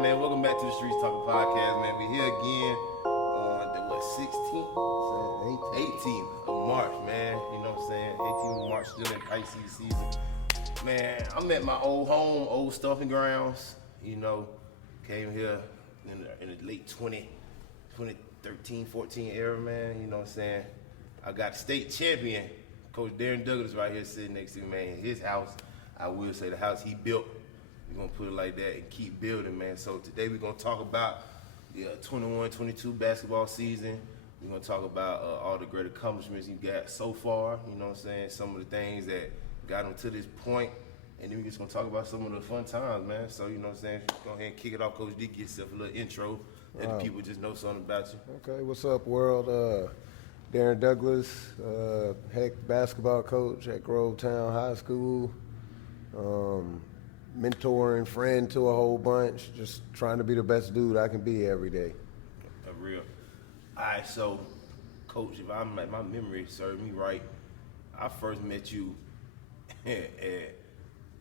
right, man. Welcome back to the Streets Talking Podcast, man. We here again on the 16th? 18th of March, man. You know what I'm saying? 18th of March, still in Pisces season. Man, I'm at my old home, old stomping grounds. You know, came here in the late 2013, 14 era, man. You know what I'm saying? I got state champion, Coach Darren Douglas right here sitting next to me, man. His house, I will say the house he built. We're going to put it like that and keep building, man. So today we're going to talk about the 21-22 basketball season. We're going to talk about all the great accomplishments he got so far, you know what I'm saying, some of the things that got him to this point. And then we're just going to talk about some of the fun times, man. So, you know what I'm saying, just go ahead and kick it off. Coach D, get yourself a little intro. Let the people just know something about you. Okay, what's up, world? Darren Douglas, head basketball coach at Grovetown High School. Mentoring, friend to a whole bunch, just trying to be the best dude I can be every day. Real. All right, so, Coach, if my memory serves me right, I first met you at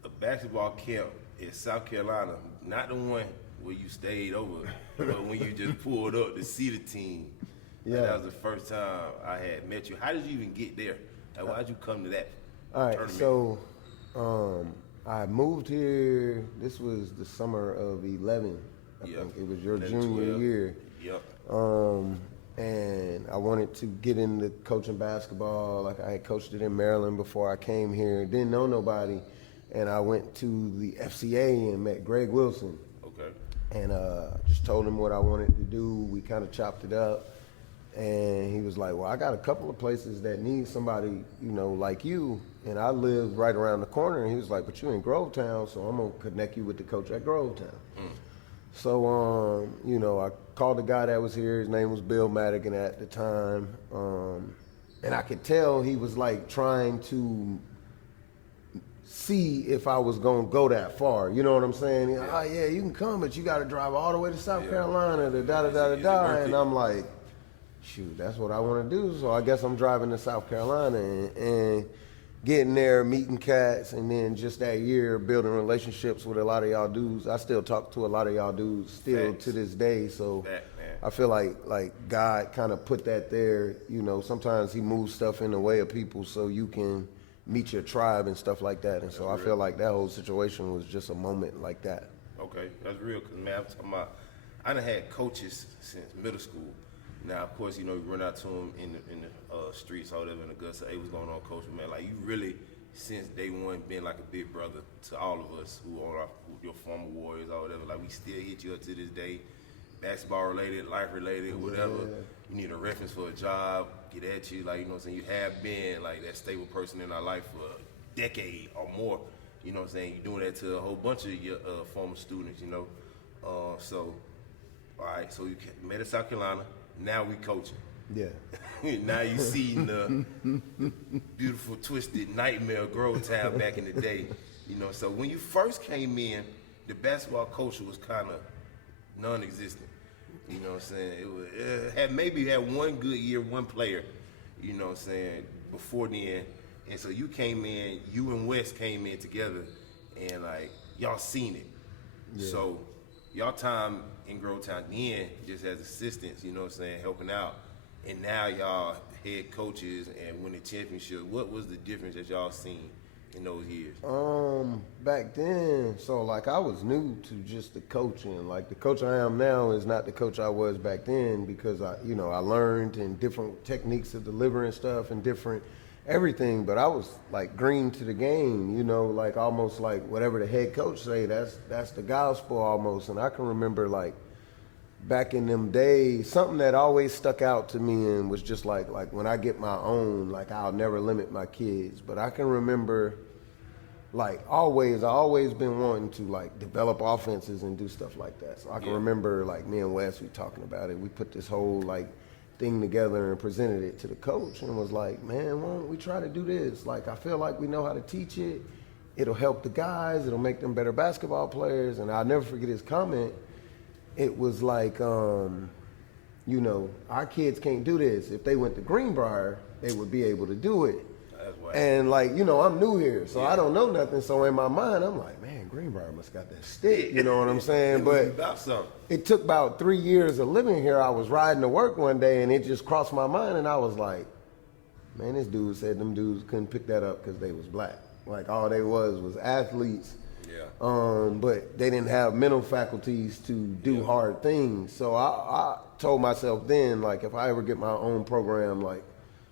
a basketball camp in South Carolina, not the one where you stayed over, but when you just pulled up to see the team. Yeah. That was the first time I had met you. How did you even get there? Like, why'd you come to that tournament? So, I moved here, this was the summer of 11, I think. It was your junior year. Yep. And I wanted to get into coaching basketball. Like, I had coached it in Maryland before I came here. Didn't know nobody. And I went to the FCA and met Greg Wilson. Okay. And just told him what I wanted to do. We kind of chopped it up. And he was like, well, I got a couple of places that need somebody, you know, like you. And I live right around the corner. And he was like, but you're in Grovetown, so I'm going to connect you with the coach at Grovetown. So, you know, I called the guy that was here. His name was Bill Madigan at the time. And I could tell he was like trying to see if I was going to go that far. You know what I'm saying? Yeah. Oh, yeah, you can come, but you got to drive all the way to South Carolina, da-da-da-da-da. And I'm like, shoot, that's what I want to do. So I guess I'm driving to South Carolina and getting there, meeting cats, and then just that year building relationships with a lot of y'all dudes. I still talk to a lot of y'all dudes still to this day. So I feel like God kind of put that there. You know, sometimes he moves stuff in the way of people so you can meet your tribe and stuff like that. And so I feel like that whole situation was just a moment like that. Okay, that's real. Because, man, I'm talking about, I done had coaches since middle school. Now, of course, you know, you run out to them in the streets or whatever, in the guts. Hey, what's going on, Coach? Man, like, you really, since day one, been like a big brother to all of us who are your former Warriors or whatever. Like, we still hit you up to this day, basketball related, life related, whatever. You need a reference for a job, get at you. Like, you know what I'm saying? You have been, like, that stable person in our life for a decade or more. You know what I'm saying? You're doing that to a whole bunch of your former students, you know? So, all right, so you met in South Carolina. Now we coaching. Yeah. Now you seen the beautiful, twisted nightmare of Grovetown back in the day. You know, so when you first came in, the basketball culture was kind of non-existent. You know what I'm saying? It had one good year, one player, you know what I'm saying, before then. And so you came in, you and Wes came in together, and, like, y'all seen it. Yeah. So y'all time in Grovetown then, just as assistants, you know what I'm saying, helping out. And now y'all head coaches and winning championship. What was the difference that y'all seen in those years? Back then, so like I was new to just the coaching. Like the coach I am now is not the coach I was back then because I learned in different techniques of delivering stuff and different everything, but I was like green to the game, you know, like almost like whatever the head coach say, that's the gospel almost. And I can remember like back in them days, something that always stuck out to me and was just like when I get my own, like I'll never limit my kids. But I can remember like I always been wanting to like develop offenses and do stuff like that. So I can remember like me and Wes, we talking about it. We put this whole like thing together and presented it to the coach and was like, man, why don't we try to do this? Like, I feel like we know how to teach it. It'll help the guys. It'll make them better basketball players. And I'll never forget his comment. It was like, you know, our kids can't do this. If they went to Greenbrier, they would be able to do it. Right. And like, you know, I'm new here, so I don't know nothing. So in my mind, I'm like, man, Greenbrier must got that stick. You know what I'm saying? But it took about 3 years of living here. I was riding to work one day, and it just crossed my mind, and I was like, man, this dude said them dudes couldn't pick that up because they was black. Like all they was athletes. Yeah. But they didn't have mental faculties to do hard things. So I told myself then, like, if I ever get my own program, like,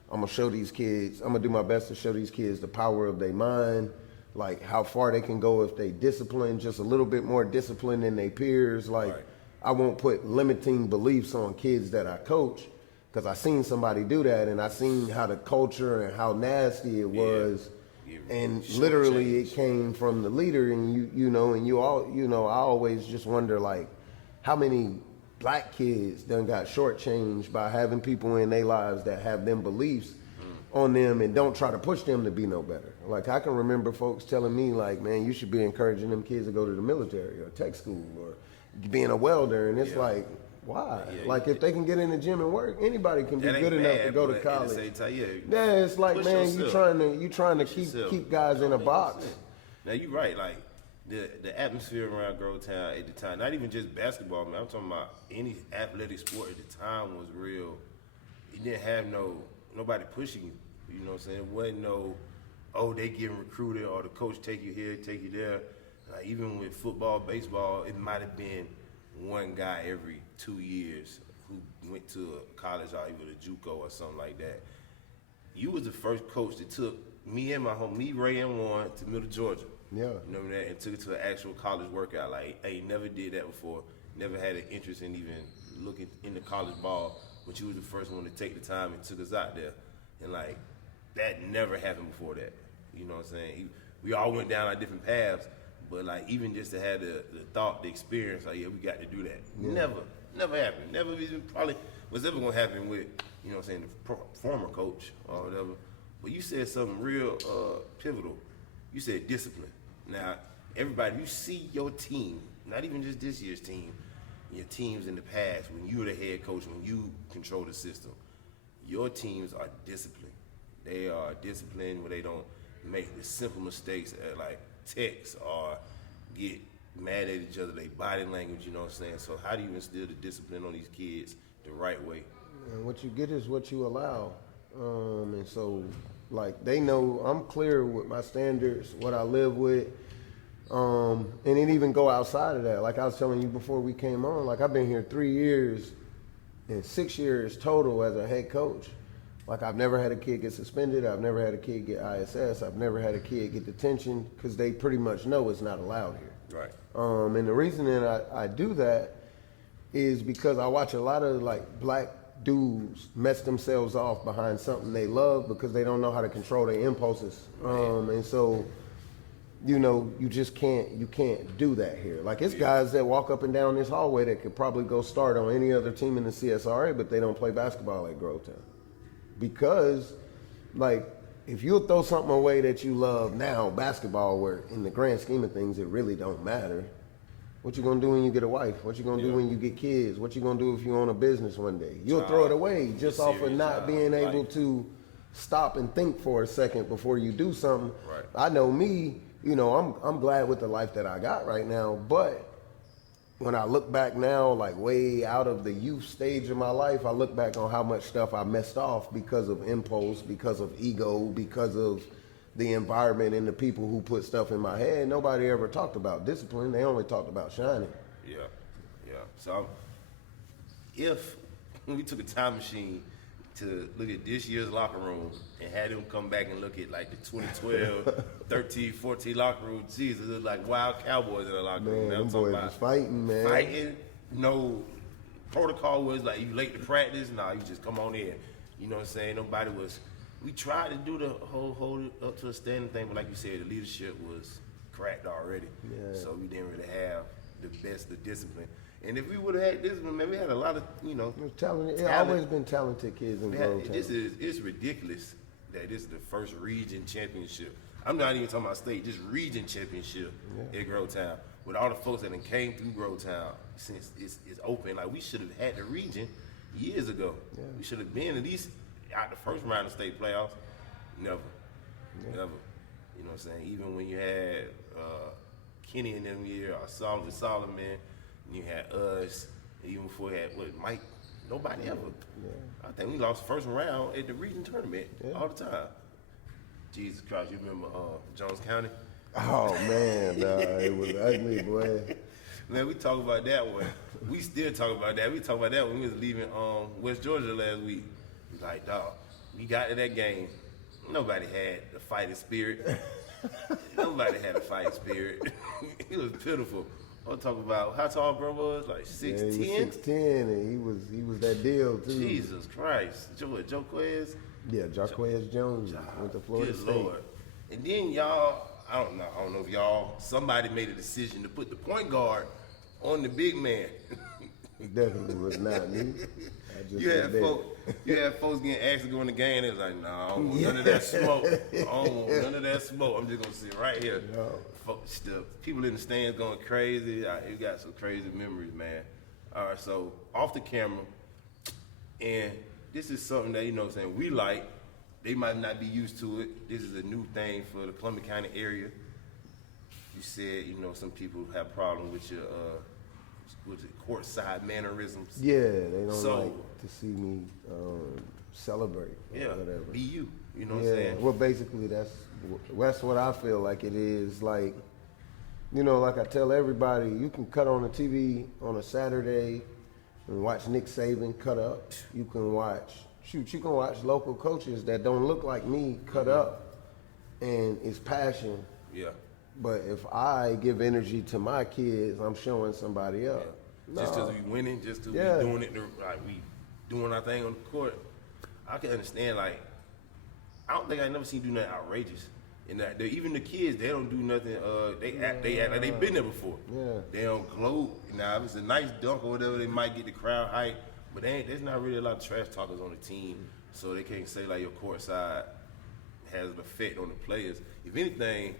I'm gonna show these kids, I'm gonna do my best to show these kids the power of their mind, like how far they can go if they discipline, just a little bit more discipline than their peers. Like, I won't put limiting beliefs on kids that I coach, because I seen somebody do that, and I seen how the culture and how nasty it was. And literally it came from the leader, and you know, I always just wonder, like, how many black kids done got shortchanged by having people in their lives that have them beliefs on them and don't try to push them to be no better. Like, I can remember folks telling me, like, man, you should be encouraging them kids to go to the military or tech school or being a welder, and it's like, why? Like, if they can get in the gym and work, anybody can be good enough to go to college. It's like, man, you trying to keep guys in a box. Now you're right, like the atmosphere around Grovetown at the time, not even just basketball, man. I'm talking about any athletic sport at the time was real. You didn't have nobody pushing you. You know what I'm saying? It wasn't no, oh, they getting recruited or the coach take you here, take you there. Even with football, baseball, it might have been one guy every 2 years who went to a college or even a JUCO or something like that. You was the first coach that took me and my homie, Ray and Warren, to Middle Georgia. Yeah. You know that, and took it to an actual college workout. Like, hey, never did that before. Never had an interest in even looking into college ball, but you was the first one to take the time and took us out there. And like, that never happened before that. You know what I'm saying? We all went down our different paths, but like, even just to have the thought, the experience, like, yeah, we got to do that. Yeah. Never happened. Never even probably was ever gonna happen with, you know what I'm saying, the former coach or whatever. But you said something real pivotal. You said discipline. Now, everybody, you see your team, not even just this year's team, your teams in the past, when you were the head coach, when you control the system, your teams are disciplined. They are disciplined where they don't make the simple mistakes like text or get mad at each other, they body language, you know what I'm saying? So how do you instill the discipline on these kids the right way? And what you get is what you allow. And so, like, they know I'm clear with my standards, what I live with, and it even go outside of that. Like I was telling you before we came on, like, I've been here 3 years and 6 years total as a head coach. Like, I've never had a kid get suspended. I've never had a kid get ISS. I've never had a kid get detention, because they pretty much know it's not allowed here. Right. And the reason that I do that is because I watch a lot of, like, black dudes mess themselves off behind something they love because they don't know how to control their impulses. And so, you know, you can't do that here. Like, it's guys that walk up and down this hallway that could probably go start on any other team in the CSRA, but they don't play basketball at Grovetown. Because, like, if you'll throw something away that you love now, basketball, where in the grand scheme of things, it really don't matter. What you gonna do when you get a wife? What you gonna do when you get kids? What you gonna do if you own a business one day? You'll throw it away just off of not being able to stop and think for a second before you do something. Right. I know me, you know, I'm glad with the life that I got right now, but when I look back now, like way out of the youth stage of my life, I look back on how much stuff I messed off because of impulse, because of ego, because of the environment and the people who put stuff in my head. Nobody ever talked about discipline. They only talked about shining. Yeah. So if we took a time machine to look at this year's locker room and had them come back and look at like the 2012, 13, 14 locker room, Jesus, it was like wild cowboys in the locker room. Man, them boys was fighting, man. Fighting, no protocol was like you late to practice, nah, you just come on in. You know what I'm saying? Nobody was. We tried to do the whole hold it up to a standing thing, but like you said, the leadership was cracked already. Yeah. So we didn't really have the best of discipline. And if we would have had discipline, man, we had a lot of, you know, talent. It's always been talented kids in Grovetown. It's ridiculous that this is the first region championship. I'm not even talking about state, just region championship at Grovetown. With all the folks that came through Grovetown since it's open, like we should have had the region years ago. Yeah. We should have been at least out the first round of state playoffs. Never. ever. You know what I'm saying? Even when you had Kenny in them year, or Solomon, and you had us, and even before you had Mike, nobody ever. Yeah. I think we lost first round at the region tournament all the time. Jesus Christ, you remember Jones County? Oh man, it was ugly, boy. Man, we talk about that one. We still talk about that. We talk about that when we was leaving West Georgia last week. We like, dog, we got to that game. Nobody had the fighting spirit. Nobody had a fighting spirit. It was pitiful. I'm talking about how tall bro was, like 6'10". Yeah, he was 6'10", and he was that deal too. Jesus Christ, Joe Quez? Yeah, Jaquez Jones went to Florida State. Lord. And then y'all, I don't know if somebody made a decision to put the point guard on the big man. It definitely was not me. You had folks getting asked to go in the game. They was like, "No, I don't want none of that smoke. I don't want none of that smoke. I'm just gonna sit right here." No. Folks, still, people in the stands going crazy. You got some crazy memories, man. All right, so off the camera, and this is something that, you know what I'm saying, we like. They might not be used to it. This is a new thing for the Columbia County area. You said, you know, some people have problems with your courtside mannerisms. Yeah, they don't like to see me celebrate or whatever. Be you. You know what I'm saying? Well, basically, that's what I feel like it is. Like, you know, like I tell everybody, you can cut on the TV on a Saturday and watch Nick Saban cut up. You can watch local coaches that don't look like me cut up, and it's passion. Yeah. But if I give energy to my kids, I'm showing somebody else. Yeah. Just because we winning, just because we doing it, like we doing our thing on the court, I can understand. Like, I don't think I never seen you do nothing outrageous. And that even the kids, they don't do nothing. They act like they've been there before. Yeah. They don't gloat. Now, if it's a nice dunk or whatever, they might get the crowd hype. But there's not really a lot of trash talkers on the team, so they can't say like your court side has an effect on the players. If anything,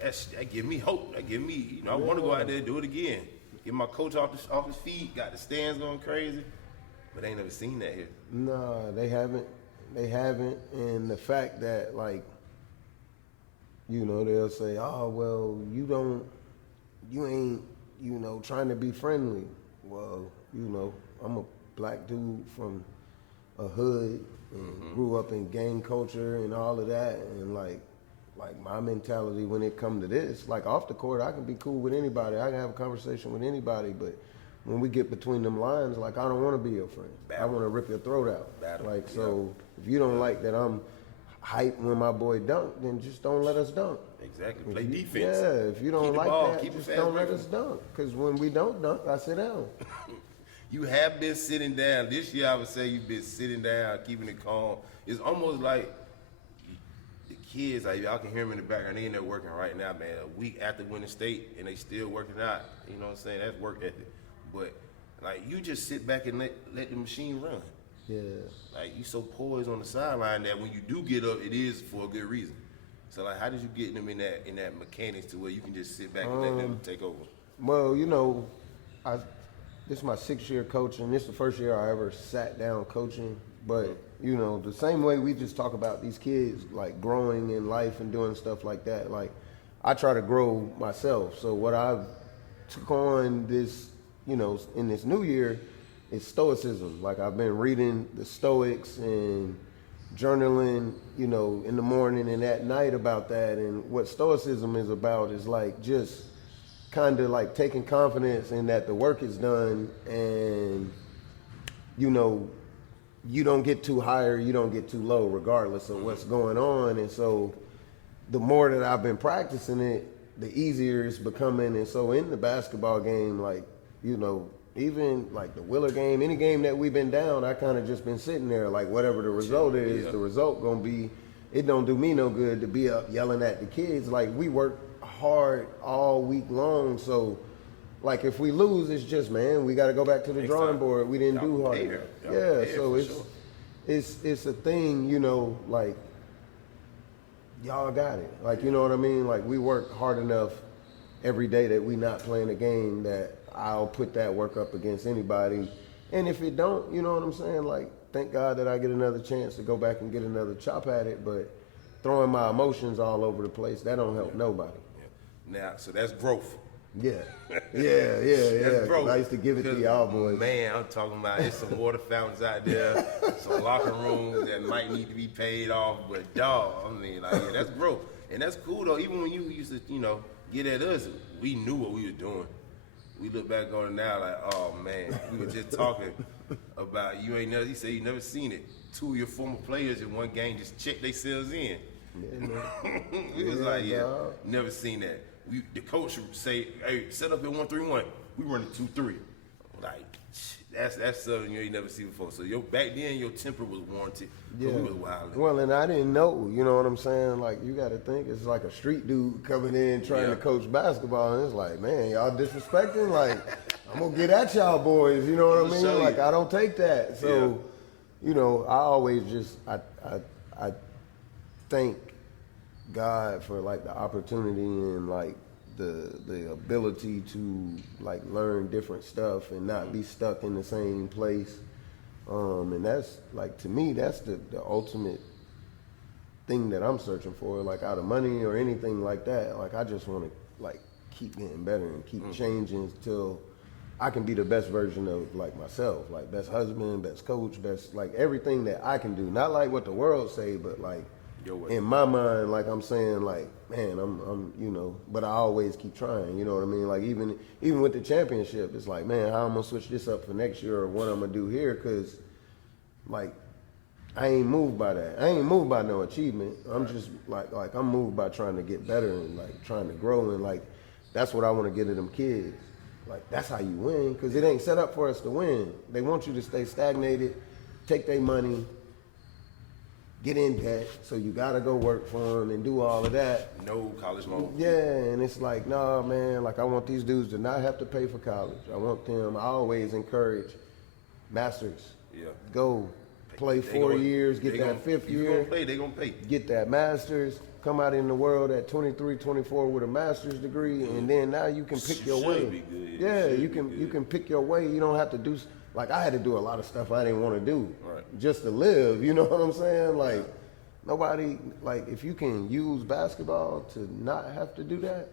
that give me hope. That give me, I want to go out there and do it again. Get my coach off his feet. Got the stands going crazy, but they ain't never seen that here. No, they haven't. And the fact that, like, you know, they'll say, "Oh, well, you ain't, you know, trying to be friendly." Well, you know, I'm a black dude from a hood and grew up in gang culture and all of that, and like my mentality when it come to this, like off the court, I can be cool with anybody. I can have a conversation with anybody, but when we get between them lines, like, I don't want to be your friend. I want to rip your throat out. Like, so if you don't like that I'm hype when my boy dunk, then just don't let us dunk. Exactly. Play defense. Yeah, if you don't like that, just don't let us dunk. Because when we don't dunk, I sit down. You have been sitting down. This year, I would say you've been sitting down, keeping it calm. It's almost like the kids, like, y'all can hear them in the background. They in there working right now, man. A week after winning state, and they still working out. You know what I'm saying? That's work ethic. But, like, you just sit back and let the machine run. Yeah. Like, you so poised on the sideline that when you do get up, it is for a good reason. So, like, how did you get them in that mechanics to where you can just sit back and let them take over? Well, you know, this is my 6th year coaching. This is the first year I ever sat down coaching. But, you know, the same way we just talk about these kids, like, growing in life and doing stuff like that, like, I try to grow myself. So what I've took on this, you know, in this new year is stoicism. Like, I've been reading the Stoics and journaling, you know, in the morning and at night about that. And what stoicism is about is, like, just kind of like taking confidence in that the work is done, and, you know, you don't get too high or you don't get too low regardless of what's going on. And so the more that I've been practicing it, the easier it's becoming. And so in the basketball game, like, you know, even like the Willer game, any game that we've been down, I kind of just been sitting there, like, whatever the result is, the result gonna be. It don't do me no good to be up yelling at the kids. Like, we work hard all week long, so, like, if we lose, it's just, man, we got to go back to the drawing board. We didn't do hard enough. Yeah, so it's a thing, you know, like, y'all got it. Like, you know what I mean? Like, we work hard enough every day that we not playing a game that I'll put that work up against anybody. And if it don't, you know what I'm saying? Like, thank God that I get another chance to go back and get another chop at it. But throwing my emotions all over the place, that don't help nobody. Yeah. Now, so that's growth. Yeah. Yeah. Growth. I used to give it to y'all boys. Man, I'm talking about there's some water fountains out there, some locker rooms that might need to be paid off, but dog, I mean, like, yeah, that's growth. And that's cool though. Even when you used to, get at us, we knew what we were doing. We look back on it now like, oh man, we were just talking about you say you never seen it. 2 of your former players in one game just checked themselves in. Yeah, we was like, never seen that. The coach would say, hey, set up in 1-3-1. We running 2-3. Like, that's something you ain't never seen before. So back then your temper was warranted. Yeah. We was wilding. Well, and I didn't know, you know what I'm saying? Like, you got to think it's like a street dude coming in trying to coach basketball, and it's like, man, y'all disrespecting? Like, I'm gonna get at y'all boys, you know what I mean? Like, I don't take that. So, I always just I thank God for like the opportunity and like the ability to like learn different stuff and not be stuck in the same place. And that's like, to me, that's the ultimate thing that I'm searching for, like out of money or anything like that. Like, I just want to like keep getting better and keep changing till I can be the best version of like myself, like best husband, best coach, best like everything that I can do. Not like what the world say, but like in my mind, like I'm saying, like, man, I'm but I always keep trying, you know what I mean? Like even with the championship, it's like, man, how I'm gonna switch this up for next year or what I'm gonna do here, cause like I ain't moved by that. I ain't moved by no achievement. I'm just like I'm moved by trying to get better and like trying to grow, and like that's what I want to get to them kids. Like, that's how you win, because it ain't set up for us to win. They want you to stay stagnated, take their money, get in debt, so you got to go work for them and do all of that. No college loan. Yeah, and it's like, nah, man, like I want these dudes to not have to pay for college. I want them, I always encourage masters. Yeah. Go play 4 years, get that fifth year. If you're going to play, they're going to pay. Get that master's. Come out in the world at 23, 24 with a master's degree, and then now you can pick your way. Be good. Yeah, you can pick your way. You don't have to do, like I had to do a lot of stuff I didn't want to do just to live. You know what I'm saying? Like nobody, like if you can use basketball to not have to do that,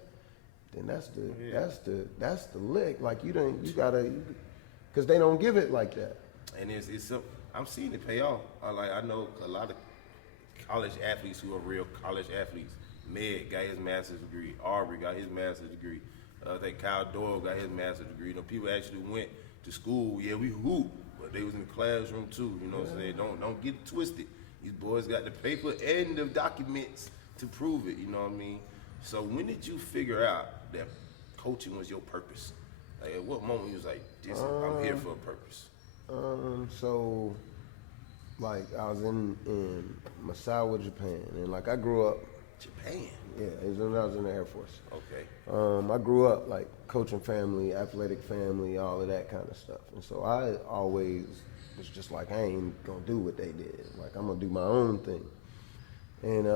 then that's the lick. Like you gotta, because they don't give it like that. And I'm seeing it pay off. I know a lot of college athletes who are real college athletes. Med got his master's degree. Aubrey got his master's degree. I think Kyle Doyle got his master's degree. People actually went to school. Yeah, we hoop, but they was in the classroom too. You know what I'm saying? Don't get it twisted. These boys got the paper and the documents to prove it. You know what I mean? So when did you figure out that coaching was your purpose? Like at what moment you was like, I'm here for a purpose? So like I was in Misawa, Japan, and like I grew up. Japan? Yeah, it was when I was in the Air Force. Okay. I grew up like coaching family, athletic family, all of that kind of stuff, and so I always was just like, I ain't gonna do what they did. Like I'm gonna do my own thing. And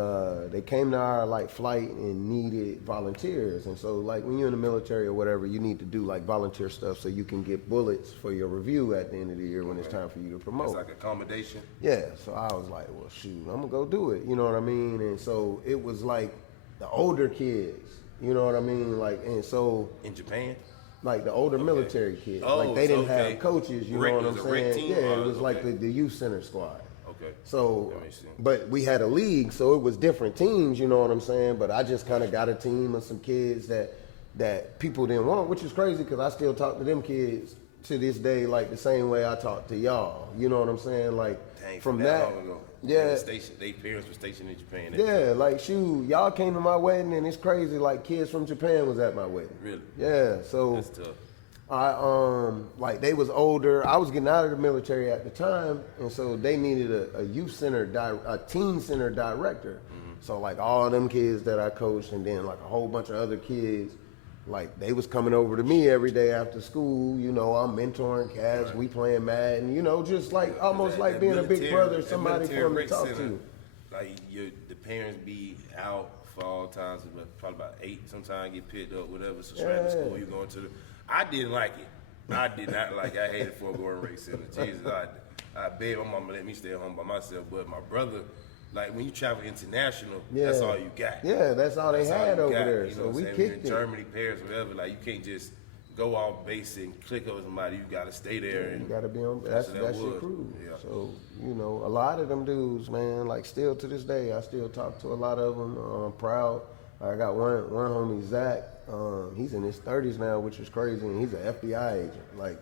they came to our like flight and needed volunteers. And so like when you're in the military or whatever, you need to do like volunteer stuff so you can get bullets for your review at the end of the year when it's time for you to promote. It's like accommodation. Yeah. So I was like, well, shoot, I'm gonna go do it. You know what I mean? And so it was like the older kids. You know what I mean? Like, and so in Japan. Like the older military kids. Like they didn't have coaches. You know what I'm saying? Yeah, it was like the youth center squad. Okay. So, but we had a league, so it was different teams, you know what I'm saying? But I just kind of got a team of some kids that people didn't want, which is crazy because I still talk to them kids to this day like the same way I talk to y'all. You know what I'm saying? Like from that, yeah. They parents were stationed in Japan. Yeah, like shoot, y'all came to my wedding and it's crazy. Like kids from Japan was at my wedding. Really? Yeah. So that's tough. Like they was older. I was getting out of the military at the time, and so they needed a youth center, a teen center director. Mm-hmm. So like all them kids that I coached, and then like a whole bunch of other kids, like they was coming over to me every day after school. You know, I'm mentoring cats. We playing Madden. You know, just like almost like being a big brother, somebody for them to talk to. Like the parents be out for all times, probably about 8. Sometimes get picked up, whatever. So straight to school, you going to the. I didn't like it. I did not like it. I hated Fort Gordon Rec Center. Jesus, I begged my mama to let me stay home by myself. But my brother, like when you travel international, that's all you got. Yeah, that's all they had over there. You know so we kicked it. In Germany, Paris, whatever. Like you can't just go off base and click over somebody. You got to stay there. And you got to be on. That's your crew. Yeah. So a lot of them dudes, man. Like still to this day, I still talk to a lot of them. I'm proud. I got one homie, Zach. He's in his 30s now, which is crazy, and he's an FBI agent. Like,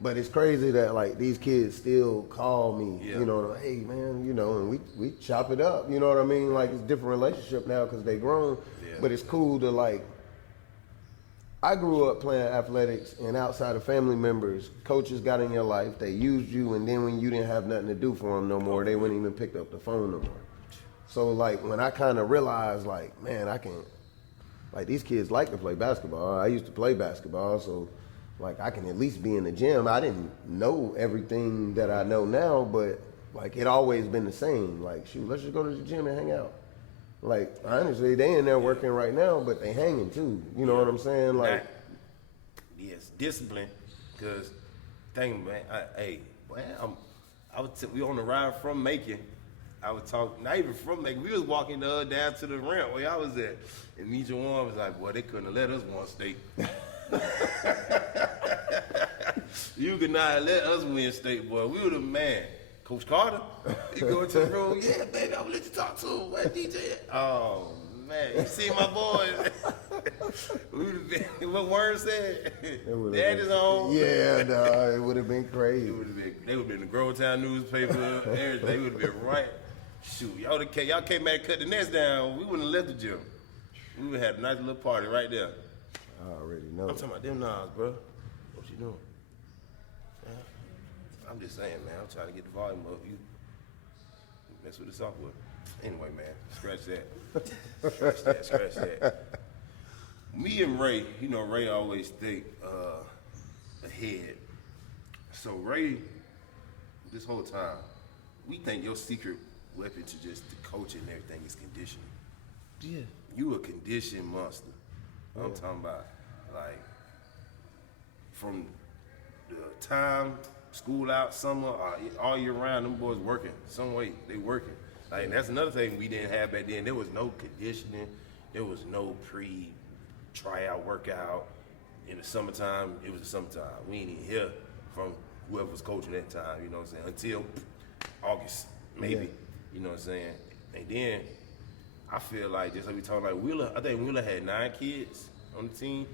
but it's crazy that like these kids still call me. Yeah. Hey man, and we chop it up. You know what I mean? Like it's a different relationship now because they grown. Yeah. But it's cool to like. I grew up playing athletics, and outside of family members, coaches got in your life. They used you, and then when you didn't have nothing to do for them no more, they wouldn't even pick up the phone no more. So like when I kind of realized, like, man, I can, like these kids like to play basketball. I used to play basketball, so like I can at least be in the gym. I didn't know everything that I know now, but like it always been the same. Like, shoot, let's just go to the gym and hang out. Like, honestly, they in there working right now, but they hanging too. You know what I'm saying? Like, yes, discipline. Cause, thing, man, we on the ride from Macon. I was talking, not even from Macon. We was walking down to the ramp where I was at, and Meet Your One was like, "Boy, they couldn't have let us win state. You could not let us win state, boy. We were the man." Coach Carter, you go into the room, yeah, baby, I'm gonna let you talk to him. What DJ? Oh man, you see my boys? We would have been. What Word said? Dad is on. Yeah, no, it would have been crazy. They would have been in the Grovetown newspaper. Everything. They would have been right. Shoot, y'all came back and cut the nets down. We wouldn't have left the gym. We would have had a nice little party right there. I already know. I'm talking about them knives, bro. What you doing? I'm just saying, man. I'm trying to get the volume up. You mess with the software. Anyway, man, scratch that. Scratch that. Me and Ray, Ray always think ahead. So Ray, this whole time, we think your secret weapon to just the coaching and everything is conditioning. Yeah. You a conditioning monster. I'm talking about, like, from the time school out, summer, all year round, them boys working some way. They working. Like, that's another thing we didn't have back then. There was no conditioning. There was no tryout workout. In the summertime, it was the summertime. We ain't even hear from whoever was coaching that time, you know what I'm saying, until August, maybe. Yeah. You know what I'm saying? And then I feel like, just like we talking, like Wheeler, I think Wheeler had 9 kids on the team.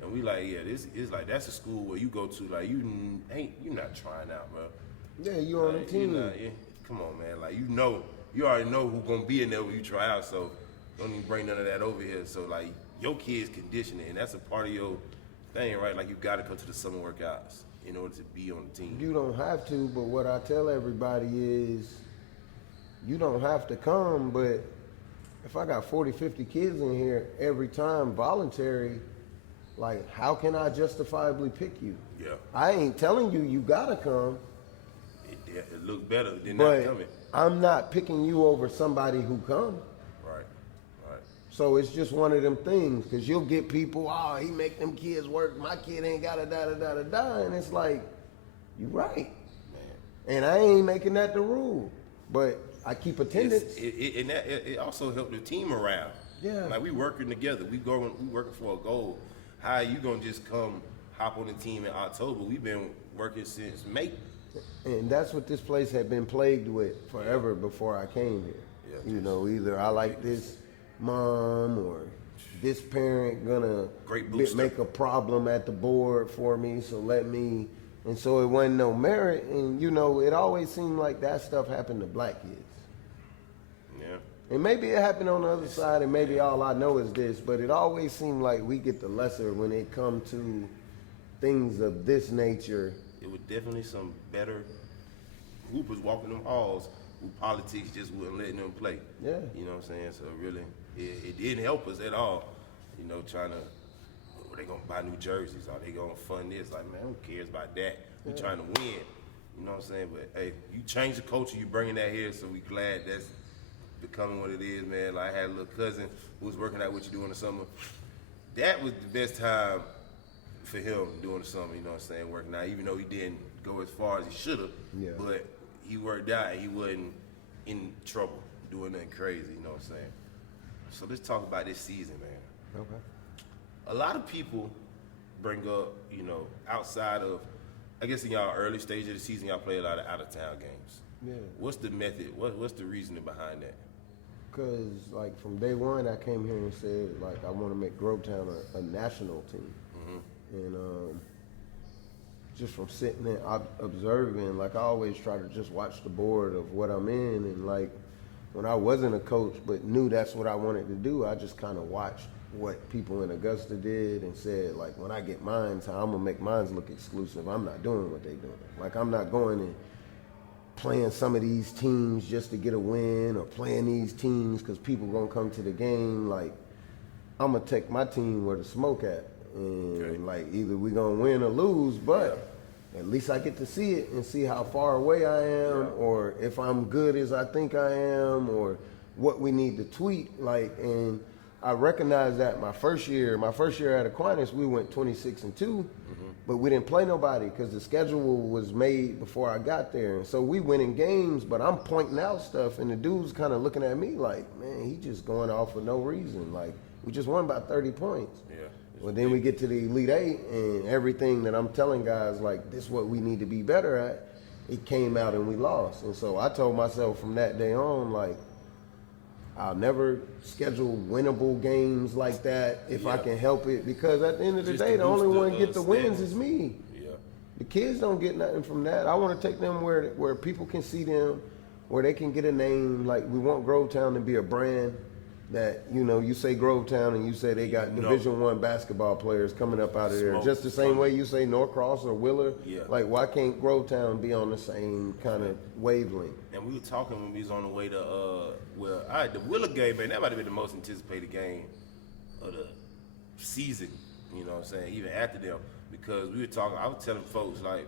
And we like, yeah, this is like, that's a school where you go to, like, you're not trying out, bro. Yeah, you on the team. Come on, man. Like, you already know who's gonna be in there when you try out, so don't even bring none of that over here. So like, your kids conditioning, and that's a part of your thing, right? Like, you gotta go to the summer workouts in order to be on the team. You don't have to, but what I tell everybody is, you don't have to come, but if I got 40, 50 kids in here every time voluntary, like, how can I justifiably pick you? Yeah. I ain't telling you gotta come. It look better than not coming. I'm not picking you over somebody who come. Right. So it's just one of them things, because you'll get people, he make them kids work, my kid ain't got to da-da-da-da-da, and it's like, you right. Man. And I ain't making that the rule, but I keep attendance. It also helped the team morale. Yeah. Like, we working together. We working for a goal. How you gonna just come hop on the team in October? We've been working since May. And that's what this place had been plagued with forever before I came here. Yeah, either I like this mom or this parent gonna make a problem at the board for me, so let me. And so it wasn't no merit, and it always seemed like that stuff happened to black kids. Yeah. And maybe it happened on the other side, and maybe all I know is this, but it always seemed like we get the lesser when it come to things of this nature. It was definitely some better hoopers walking them halls who politics just wasn't letting them play. Yeah. You know what I'm saying? So really, it didn't help us at all. Trying to, are they gonna buy new jerseys? Are they gonna fund this? Like, man, who cares about that? We trying to win. You know what I'm saying? But hey, you change the culture, you bringing that here, so we glad that's becoming what it is, man. Like, I had a little cousin who was working out what you do in the summer. That was the best time for him during the summer, you know what I'm saying, working out, even though he didn't go as far as he should have. Yeah. But he worked out, he wasn't in trouble, doing nothing crazy, you know what I'm saying? So let's talk about this season, man. Okay. A lot of people bring up, outside of, I guess in y'all early stage of the season, y'all play a lot of out-of-town games. Yeah. What's the method? What's the reasoning behind that? Because, like, from day one, I came here and said, like, I want to make Grovetown a national team. Mm-hmm. And just from sitting there observing, like, I always try to just watch the board of what I'm in. And, like, when I wasn't a coach but knew that's what I wanted to do, I just kind of watched what people in Augusta did and said, like, when I get mines, how I'm going to make mines look exclusive. I'm not doing what they doing. Like, I'm not going and playing some of these teams just to get a win or playing these teams because people going to come to the game. Like, I'm going to take my team where the smoke at. And, like, either we going to win or lose, but at least I get to see it and see how far away I am or if I'm good as I think I am or what we need to tweak. Like, and I recognize that my first year at Aquinas, we went 26-2, but we didn't play nobody because the schedule was made before I got there. And so we winning games, but I'm pointing out stuff, and the dude's kind of looking at me like, man, he just going off for no reason. Like, we just won by 30 points. Yeah. Well, then we get to the Elite Eight, and everything that I'm telling guys, like, this is what we need to be better at, it came out and we lost. And so I told myself from that day on, like, I'll never schedule winnable games like that if I can help it, because at the end of the day, the only one get the wins is me. Yeah. The kids don't get nothing from that. I want to take them where people can see them, where they can get a name. Like, we want Grovetown to be a brand that, you say Grovetown and you say they got Division I basketball players coming up out of there. Just the same way you say Norcross or Willer. Yeah. Like, why can't Grovetown be on the same kind of wavelength? And we were talking when we was on the way to, the Willer game, man, that might have been the most anticipated game of the season, you know what I'm saying, even after them. Because we were talking, I was telling folks, like,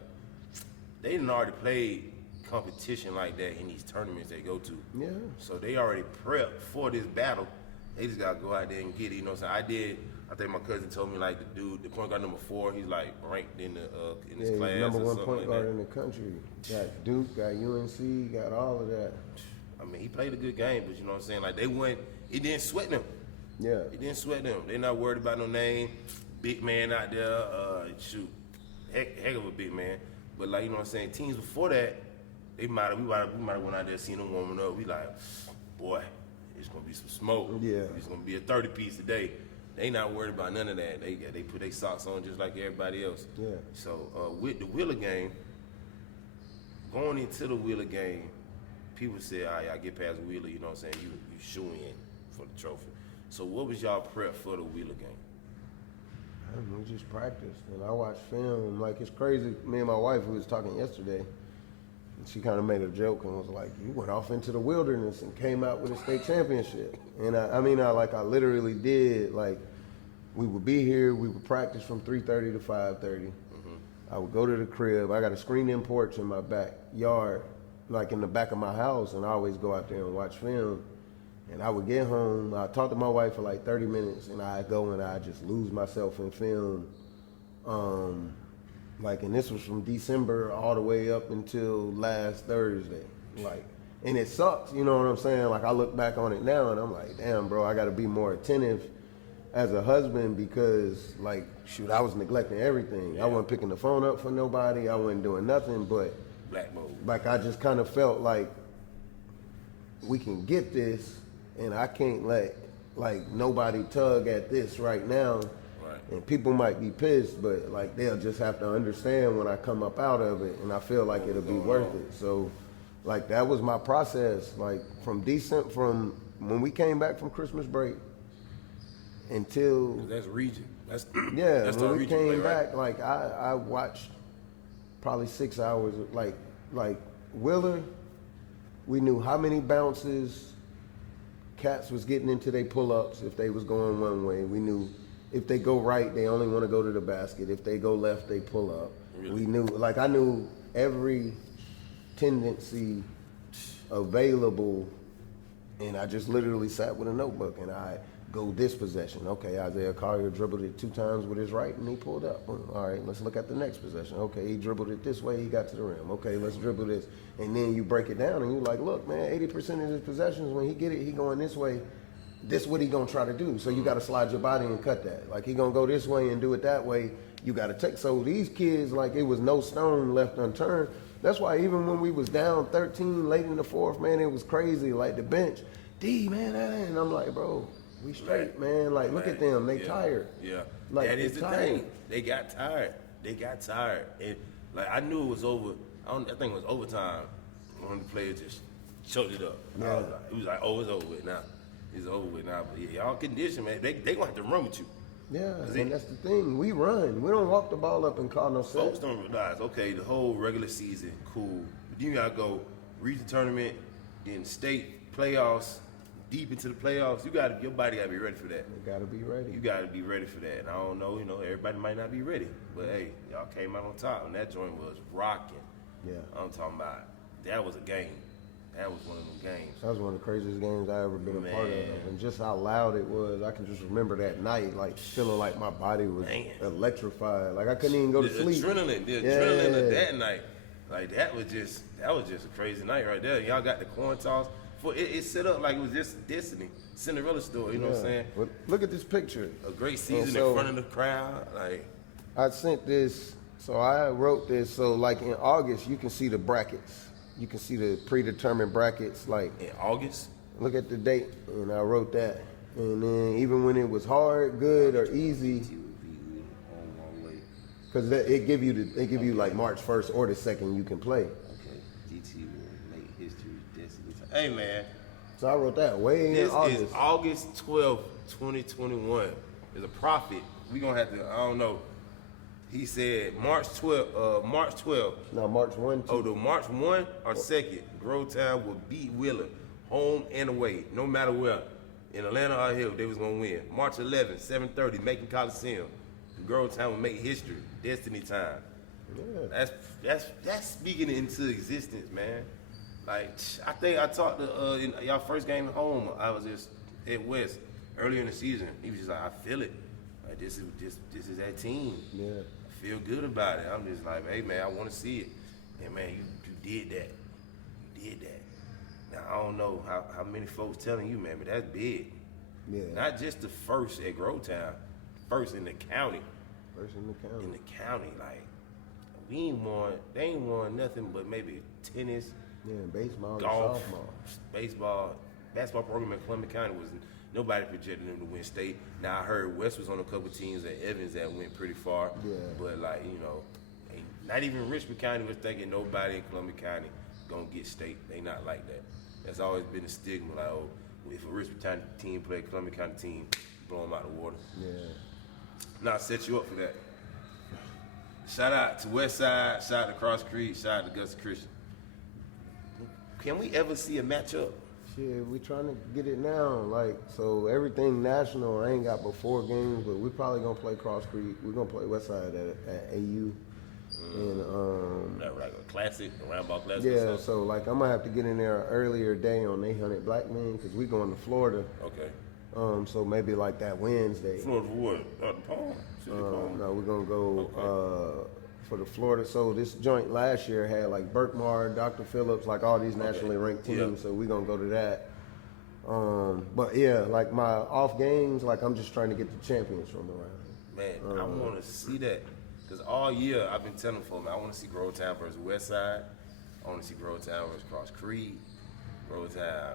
they didn't already play competition like that in these tournaments they go to. Yeah. So they already prepped for this battle. They just gotta go out there and get it, you know what I'm saying? I think my cousin told me, like, the point guard number 4, he's like ranked in his class. Number 1 point guard in the country. Got Duke, got UNC, got all of that. I mean, he played a good game, but you know what I'm saying? Like, it didn't sweat them. Yeah. It didn't sweat them. They're not worried about no name. Big man out there, heck of a big man. But, like, you know what I'm saying? Teams before that, we might have went out there seeing them warming up. We like, boy, it's gonna be some smoke. Yeah. It's gonna be a 30-piece today. They not worried about none of that. They put their socks on just like everybody else. Yeah. So with the Wheeler game, going into the Wheeler game, people said, all right, I get past Wheeler, you know what I'm saying? You shoe in for the trophy. So what was y'all prep for the Wheeler game? We just practiced, and I watched film. Like, it's crazy. Me and my wife, we was talking yesterday, and she kind of made a joke and was like, you went off into the wilderness and came out with a state championship. And I literally did. Like, we would be here, we would practice from 3:30 to 5:30. Mm-hmm. I would go to the crib. I got a screened-in porch in my backyard, like in the back of my house, and I always go out there and watch film. And I would get home, I'd talk to my wife for like 30 minutes, and I'd go and I'd just lose myself in film. And this was from December all the way up until last Thursday. Like, and it sucks, you know what I'm saying? Like, I look back on it now and I'm like, damn, bro, I got to be more attentive as a husband because, like, shoot, I was neglecting everything. Yeah. I wasn't picking the phone up for nobody. I wasn't doing nothing, but black mode. Like, I just kind of felt like we can get this, and I can't let, like, nobody tug at this right now. Right. And people might be pissed, but, like, they'll just have to understand when I come up out of it, and I feel like it'll be worth it. So, like, that was my process. Like, from when we came back from Christmas break until... That's region. That's when we came back, right? Like, I watched probably 6 hours. Like Willer, we knew how many bounces cats was getting into their pull-ups if they was going one way. We knew if they go right, they only want to go to the basket. If they go left, they pull up. Really? We knew, like, I knew every tendency available, and I just literally sat with a notebook and I go this possession. Okay, Isaiah Collier dribbled it 2 times with his right and he pulled up. Boom. All right, let's look at the next possession. Okay, he dribbled it this way, he got to the rim. Okay, let's dribble this. And then you break it down and you're like, look, man, 80% of his possessions, when he get it, he going this way. This what he gonna try to do. So you gotta slide your body and cut that. Like he gonna go this way and do it that way. You gotta take. So these kids, like it was no stone left unturned. That's why even when we was down 13 late in the fourth, man, it was crazy. Like the bench, D, man, and I'm like, bro, we straight, man. Like look at them, they tired. Yeah, like that is the thing. They got tired. And like I knew it was over. I think it was overtime. One of the players just choked it up. Yeah. It was like, oh, it's over with now. It's over with now. But yeah, y'all condition, man. They gonna have to run with you. Yeah, and that's the thing. We run. We don't walk the ball up and call no set. Folks don't realize, okay, the whole regular season, cool. But you gotta go region tournament, then state playoffs, deep into the playoffs. Your body gotta be ready for that. You gotta be ready. You gotta be ready for that. And I don't know, everybody might not be ready. But hey, y'all came out on top, and that joint was rocking. Yeah. I'm talking about, that was a game. That was one of them games. That was one of the craziest games I ever been a part of. And just how loud it was, I can just remember that night, like feeling like my body was electrified. Like I couldn't even go to sleep. The adrenaline of that night, like that was just a crazy night right there. Y'all got the corn toss. It set up like it was just Destiny, Cinderella story. You know what I'm saying? But look at this picture. A great season in front of the crowd. Like I sent this, so I wrote this. So like in August, you can see the brackets. You can see the predetermined brackets, like in August. Look at the date, and I wrote that. And then even when it was hard, good, or easy, because they give you like March 1st or the 2nd you can play. Okay, GT will make history, Destiny. Hey man, so I wrote that way in August. This is August 12th, 2021. There's a prophet. We gonna have to. I don't know. He said March 12th. No, March 1. Oh, the March 1 or 2nd, Grovetown will beat Wheeler, home and away, no matter where. In Atlanta or Hill, they was gonna win. March 11th, 7:30, Macon Coliseum. Grovetown will make history. Destiny time. Yeah. That's speaking into existence, man. Like I think I talked to in y'all first game at home. I was just at West earlier in the season. He was just like, I feel it. Like this is that team. Yeah. I feel good about it. I'm just like, hey man, I want to see it. And man, you did that. You did that. Now I don't know how many folks telling you, man, but that's big. Yeah. Not just the first at Grovetown, first in the county. First in the county. In the county, like they ain't won nothing but maybe tennis, baseball, golf, and softball. Baseball, basketball program in Columbia County was nobody projected them to win state. Now I heard West was on a couple teams at Evans that went pretty far. Yeah. But like, not even Richmond County was thinking nobody in Columbia County gonna get state. They not like that. That's always been a stigma. Like, oh, if a Richmond County team play a Columbia County team, blow them out of the water. Yeah. Now I set you up for that. Shout out to Westside, shout out to Cross Creek, shout out to Augusta Christian. Can we ever see a matchup? Shit, we trying to get it now. Like, so everything national, I ain't got but 4 games, but we probably gonna play Cross Creek. We're gonna play Westside at AU. And like a classic, a round ball classic. Yeah, so like I'm gonna have to get in there an earlier day on 800 Black Men because we going to Florida. Okay. So maybe like that Wednesday. Florida for what? The Palm? No, we're gonna go for the Florida. So this joint last year had like Berkmar, Dr. Phillips, like all these nationally ranked teams. Yep. So we're gonna go to that. But yeah, like my off games, like I'm just trying to get the champions from around. Man, I want to see that because all year I've been telling folks, man, I want to see Grovetown versus Westside. I want to see Grovetown versus Cross Creek, Grovetown,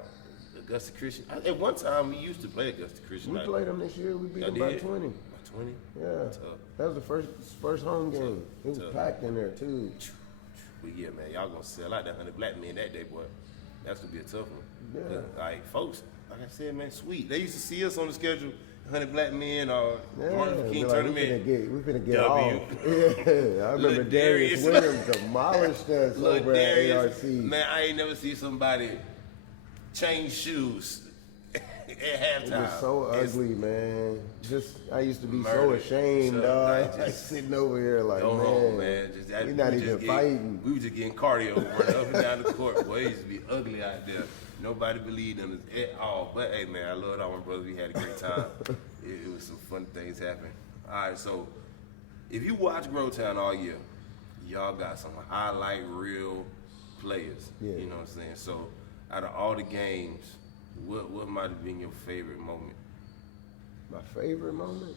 Augusta Christian. At one time we used to play Augusta Christian. We played them this year. We beat them by 20. By 20? Yeah. That was the first home game. It was packed in there too. But yeah, man, y'all gonna sell out that 100 Black Men that day, boy. That's gonna be a tough one. Yeah. Like folks, like I said, man, sweet. They used to see us on the schedule, 100 Black Men or Martin Luther King tournament. We finna get off. Yeah, I remember Darius Williams demolished us over at ARC. Man, I ain't never see somebody change shoes at halftime. It was so ugly, man. I used to be so ashamed, dog. Just sitting over here like, go man. Home, man. We're not even fighting. We were just getting cardio running up and down the court. Boy, it used to be ugly out there. Nobody believed in us at all. But hey, man, I loved all my brothers. We had a great time. it was some fun things happening. All right, so if you watch Grove Town all year, y'all got some highlight reel players. Yeah. You know what I'm saying? So out of all the games, what might have been your favorite moment? My favorite moment?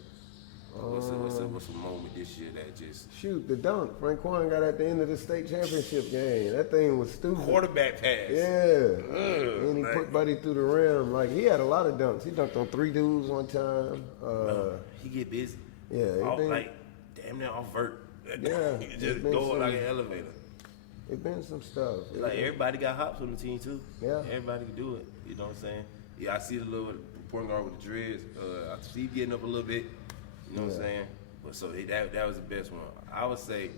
What's a moment this year that just Shoot, the dunk Franquan got at the end of the state championship game. That thing was stupid. quarterback pass? Yeah. And he put Buddy through the rim. Like, he had a lot of dunks. He dunked on 3 dudes one time. He get busy. Yeah. Like damn near off vert. Yeah, He just going like an elevator. It's been some stuff. Like everybody got hops on the team too. Yeah. Everybody can do it. You know what I'm saying? Yeah, I see the little point guard with the dreads. I see him getting up a little bit. You know what I'm saying? But so that was the best one. I would say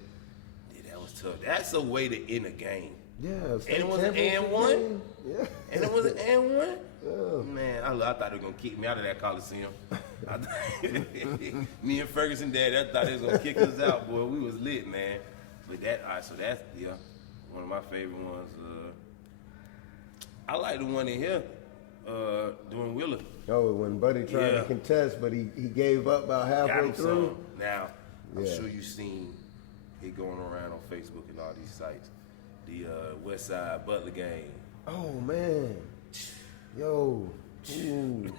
that was tough. That's a way to end a game. Yeah. And it was an and one. Yeah. And it was an and one. Yeah. Man, I thought they were gonna kick me out of that Coliseum. Me and Ferguson dad, I thought they was gonna kick us out, boy. We was lit, man. But so that's one of my favorite ones. I like the one in here, doing Wheeler. Oh, when Buddy tried to contest, but he gave up about halfway through. Some. Now, I'm sure you've seen it going around on Facebook and all these sites. The West Side Butler game. Oh man, yo, ooh.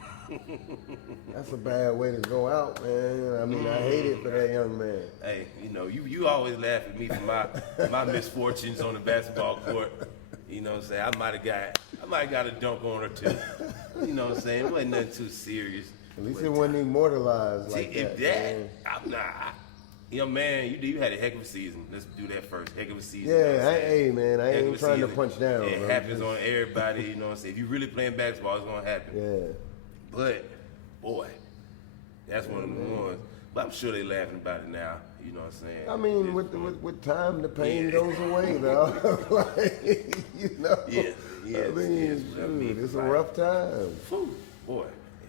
That's a bad way to go out, man. I mean, I hate it for that young man. Hey, you always laugh at me for my misfortunes on the basketball court. You know what I'm saying? I might have got a dunk on her too. You know what I'm saying? It wasn't nothing too serious. At least it wasn't immortalized like if that. I'm not. Man, you had a heck of a season. Let's do that first. Heck of a season. Yeah, you know I ain't trying to punch down. It bro. happens on everybody. You know what I'm saying? If you're really playing basketball, it's gonna happen. Yeah. But boy, that's one of the ones. But I'm sure they're laughing about it now. You know what I'm saying? I mean, with time, the pain goes away, though. Like, you know. Yes. I mean, it's a rough time. Whew, boy.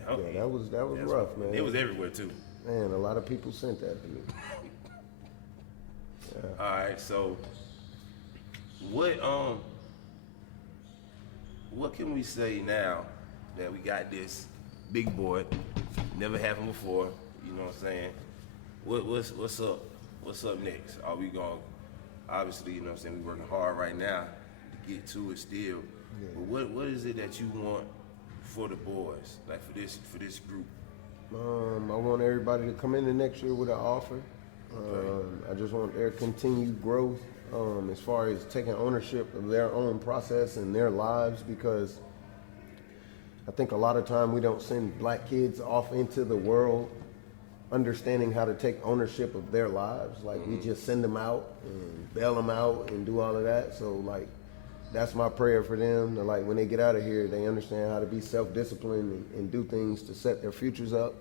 Yeah, that was rough, man. It was everywhere too. Man, a lot of people sent that to me. Yeah. All right, so what can we say now that we got this big boy? Never happened before. You know what I'm saying? What's up? What's up next? Are we going? Obviously, you know what I'm saying. We're working hard right now to get to it still. Yeah. But what is it that you want for the boys? Like for this group? I want everybody to come in the next year with an offer. I just want their continued growth as far as taking ownership of their own process and their lives, because I think a lot of time we don't send black kids off into the world understanding how to take ownership of their lives. Like, we just send them out and bail them out and do all of that. So, like, that's my prayer for them. To, like, when they get out of here, they understand how to be self-disciplined and do things to set their futures up.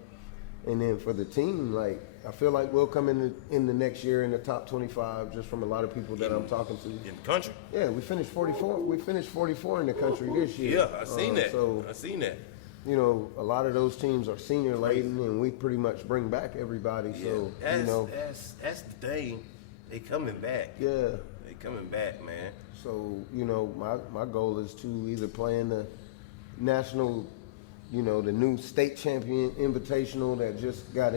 And then for the team, like, I feel like we'll come in the next year in the top 25 just from a lot of people that I'm talking to. In the country? Yeah, we finished 44. We finished 44 in the country this year. Yeah, I seen that. So I seen that. You know, a lot of those teams are senior laden, and we pretty much bring back everybody. Yeah, so that's the thing. They coming back. Yeah. They coming back, man. So, you know, my goal is to either play in the national, you know, the new state champion invitational that just got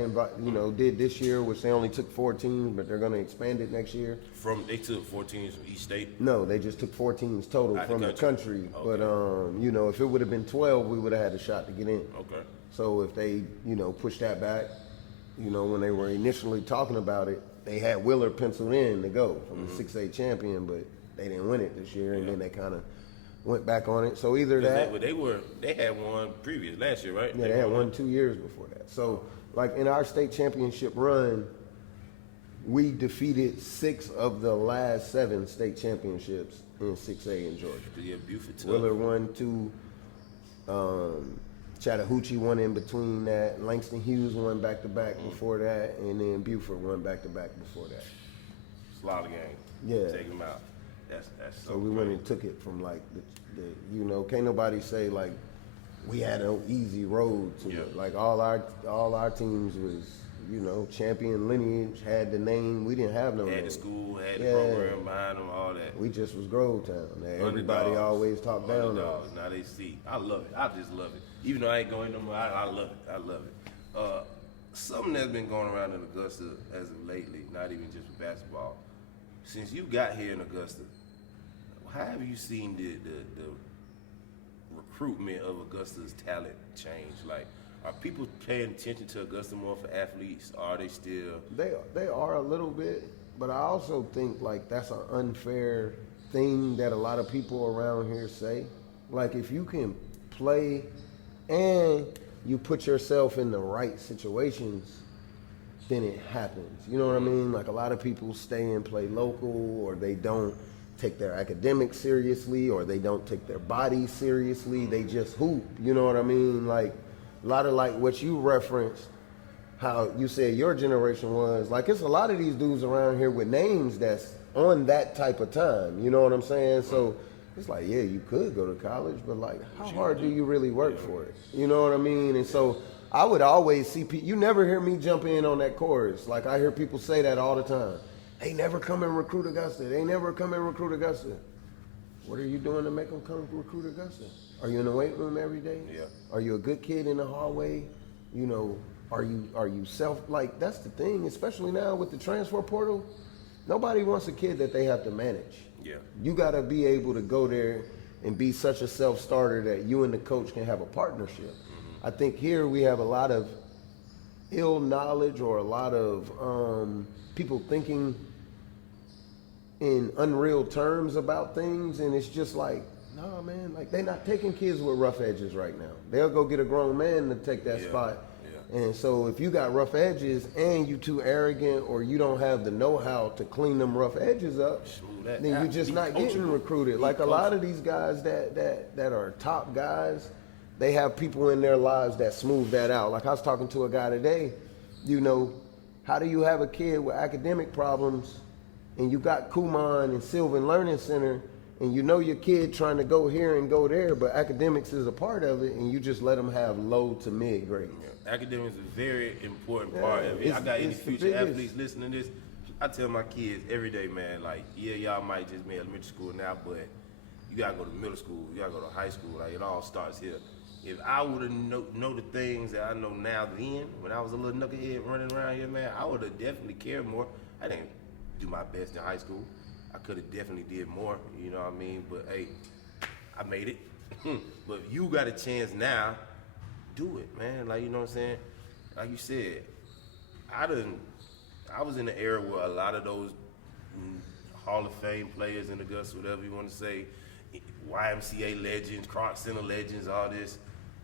did this year, which they only took 4 teams, but they're going to expand it next year. They took 4 teams from each state? No, they just took 4 teams total from the country. Okay. But, you know, if it would have been 12, we would have had a shot to get in. Okay. So if they, you know, push that back, you know, when they were initially talking about it, they had Wheeler penciled in to go from the 6A champion, but they didn't win it this year, and then they kind of went back on it. So either that, they had one previous last year, right? Yeah, they had one 2 years before that. So like in our state championship run, we defeated 6 of the last 7 state championships in 6A in Georgia. Yeah, Buford too. Wheeler won 2. Chattahoochee won in between that. Langston Hughes won back-to-back before that, and then Buford won back-to-back before that. Slaughter game. Yeah. Take them out. That's so we went and took it from like the you know, can't nobody say like we had an easy road to it. Like all our teams was you know, champion lineage, had the name. We didn't have no name. Had the school, had the program behind them, all that. We just was Grovetown. Everybody always talked down on us. Now they see. I love it. I just love it. Even though I ain't going no more, I love it. I love it. Something that's been going around in Augusta as of lately, not even just with basketball. Since you got here in Augusta, how have you seen the recruitment of Augusta's talent change? Like, are people paying attention to Augusta more for athletes? Or are they still? They are a little bit, but I also think like that's an unfair thing that a lot of people around here say. Like, if you can play and you put yourself in the right situations, then it happens. You know what I mean? Like, a lot of people stay and play local, or they don't take their academics seriously, or they don't take their body seriously. They just hoop. You know what I mean? Like, a lot of like what you referenced, how you said your generation was, like, it's a lot of these dudes around here with names that's on that type of time. You know what I'm saying? So it's like, yeah, you could go to college, but like, how hard do you really work for it? You know what I mean? And so I would always see people, you never hear me jump in on that chorus. Like, I hear people say that all the time. They never come and recruit Augusta. They never come and recruit Augusta. What are you doing to make them come recruit Augusta? Are you in the weight room every day? Yeah. Are you a good kid in the hallway? You know, are you self, like, that's the thing, especially now with the transfer portal. Nobody wants a kid that they have to manage. Yeah. You got to be able to go there and be such a self-starter that you and the coach can have a partnership. I think here we have a lot of ill knowledge, or a lot of people thinking in unreal terms about things, and it's just like, nah, man, like, they're not taking kids with rough edges right now. They'll go get a grown man to take that spot. Yeah. And so if you got rough edges and you too arrogant, or you don't have the know-how to clean them rough edges up, then you're just not getting recruited. Like, a lot of these guys that are top guys, they have people in their lives that smooth that out. Like, I was talking to a guy today, you know, how do you have a kid with academic problems, and you got Kumon and Sylvan Learning Center, and you know your kid trying to go here and go there, but academics is a part of it, and you just let them have low to mid grades. Yeah. Academics is a very important part of it. I got any future athletes listening to this, I tell my kids every day, man, like, yeah, y'all might just be in elementary school now, but you gotta go to middle school, you gotta go to high school. Like, it all starts here. If I would have know the things that I know now then, when I was a little knucklehead running around here, man, I would have definitely cared more. I didn't do my best in high school. I could have definitely did more, you know what I mean? But hey, I made it. But if you got a chance now, do it, man. Like, you know what I'm saying? Like you said, I was in the era where a lot of those Hall of Fame players in Augusta, whatever you want to say, YMCA legends, Cronk Center legends, all this.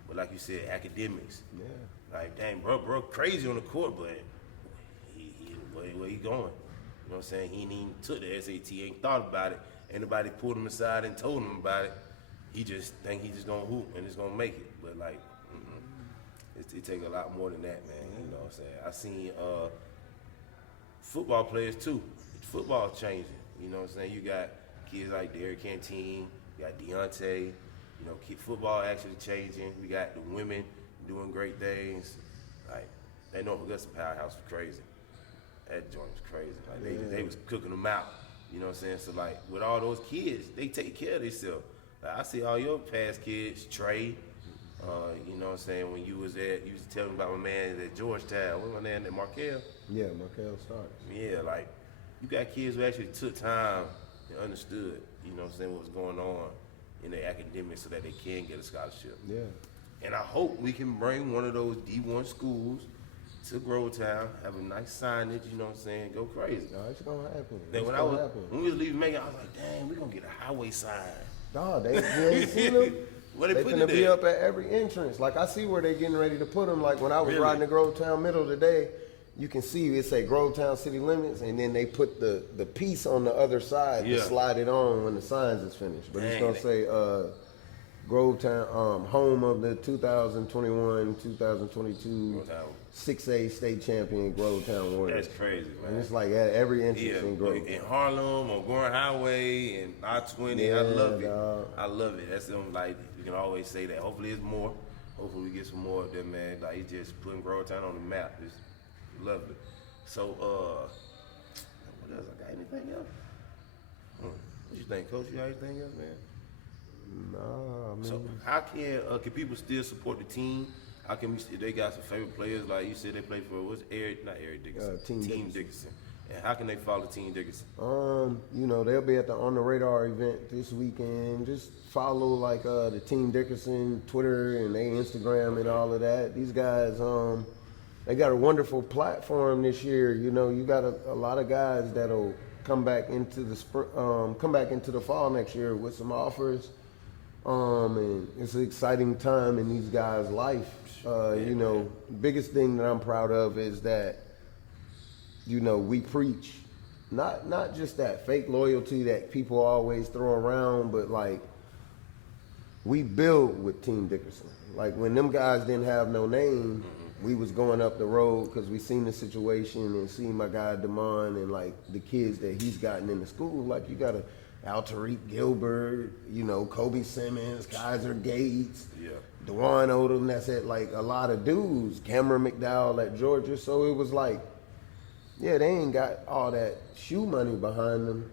But like you said, academics. Yeah. Like, dang, bro, crazy on the court, but where he going? You know what I'm saying? He ain't even took the SAT, ain't thought about it. Ain't nobody pulled him aside and told him about it. He just think he's just gonna hoop and just gonna make it. But like, it take a lot more than that, man. You know what I'm saying? I seen football players too. Football changing. You know what I'm saying? You got kids like Derek Canteen, you got Deontay. You know, football actually changing. We got the women doing great things. Like, they know Augusta Powerhouse was crazy. That joint was crazy. Like, they was cooking them out. You know what I'm saying? So like, with all those kids, they take care of themselves. Like, I see all your past kids, Trey. You know what I'm saying? When you was there, you was telling me about my man at Georgetown. What's my name? Markel? Yeah, Markel Stark. Yeah, like, you got kids who actually took time and understood, you know what I'm saying, what was going on in their academics so that they can get a scholarship. Yeah. And I hope we can bring one of those D1 schools to Grovetown, have a nice signage, you know what I'm saying, go crazy. No, it's gonna happen. Then when we was leaving Macon, I was like, dang, we gonna get a highway sign. No, you ain't seen them? Where they gonna be up at every entrance. Like, I see where they getting ready to put them. Like, when I was riding the Grovetown Middle today, you can see it say Grovetown City Limits, and then they put the piece on the other side to slide it on when the signs is finished. But it's gonna say Grovetown, home of the 2021-2022 6A state champion Grovetown Warriors. That's crazy, man. And it's like at every entrance in Grovetown. In Harlem, on Gorham Highway, and I-20. I love it. Dog. I love it. That's them, like, you can always say that. Hopefully it's more. Hopefully we get some more of them, man. Like, it's just putting Grovetown on the map. Lovely. So, what else? I got anything else? What you think, Coach? You got anything else, man? Nah, I mean. So, how can people still support the team? How can we? If they got some favorite players, like you said, they play for Eric Dickinson, Team Dickinson. And how can they follow Team Dickinson? You know, they'll be at the On the Radar event this weekend. Just follow like the Team Dickinson Twitter and they Instagram and all of that. These guys, they got a wonderful platform this year. You know, you got a lot of guys that'll come back into the fall next year with some offers. And it's an exciting time in these guys' life. You know, biggest thing that I'm proud of is that, you know, we preach not just that fake loyalty that people always throw around, but like we build with Team Dickinson. Like when them guys didn't have no name, we was going up the road because we seen the situation and seen my guy Damon and like the kids that he's gotten in the school. Like you got Al Tariq Gilbert, you know, Kobe Simmons, Kaiser Gates, Dewan Odom. That's it. Like a lot of dudes. Cameron McDowell at Georgia. So it was like, yeah, they ain't got all that shoe money behind them,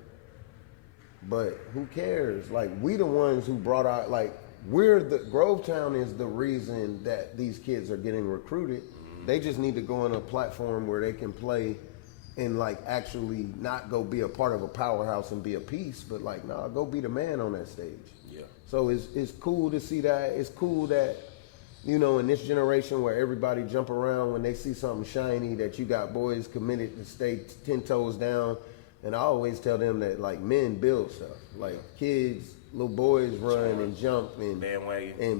but who cares? Like, we the ones who brought out, like, Grovetown is the reason that these kids are getting recruited. They just need to go on a platform where they can play and, like, actually not go be a part of a powerhouse and be a piece, but, like, nah, go be the man on that stage. Yeah. So it's cool to see that. It's cool that, you know, in this generation where everybody jump around when they see something shiny, that you got boys committed to stay 10 toes down. And I always tell them that, like, men build stuff. Like, kids, little boys run and jump and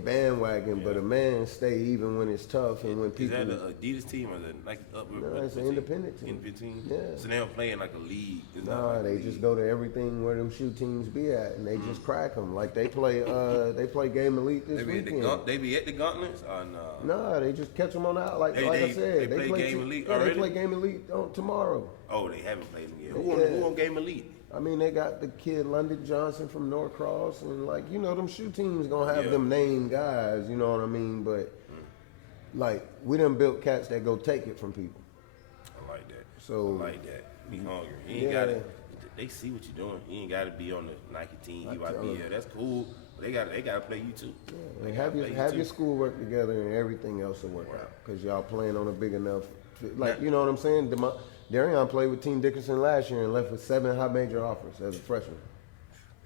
bandwagon, but a man stay even when it's tough and when people. Is that an Adidas team or the Nike No, it's an independent team. Independent team? Yeah. So they don't play in like a league? Nah, they just go to everything where them shoe teams be at, and they just crack them. Like they play Game Elite this weekend. They be at the Gauntlets or no? Nah, they just catch them on out. Like I said, they play Game Elite yeah, already? they play Game Elite tomorrow. Oh, they haven't played them yet. Who on Game Elite? I mean, they got the kid London Johnson from Norcross, and like, you know, them shoe teams gonna have them named guys, you know what I mean? But like, we done built cats that go take it from people. I like that. So I like that. Be hungry. You ain't gotta. They see what you're doing. You ain't gotta be on the Nike team. UIBL. That's cool. But they gotta play you too. Yeah, and have your schoolwork together, and everything else will work out. Cause y'all playing on a big enough, like, you know what I'm saying? Darren played with Team Dickinson last year and left with 7 high major offers as a freshman.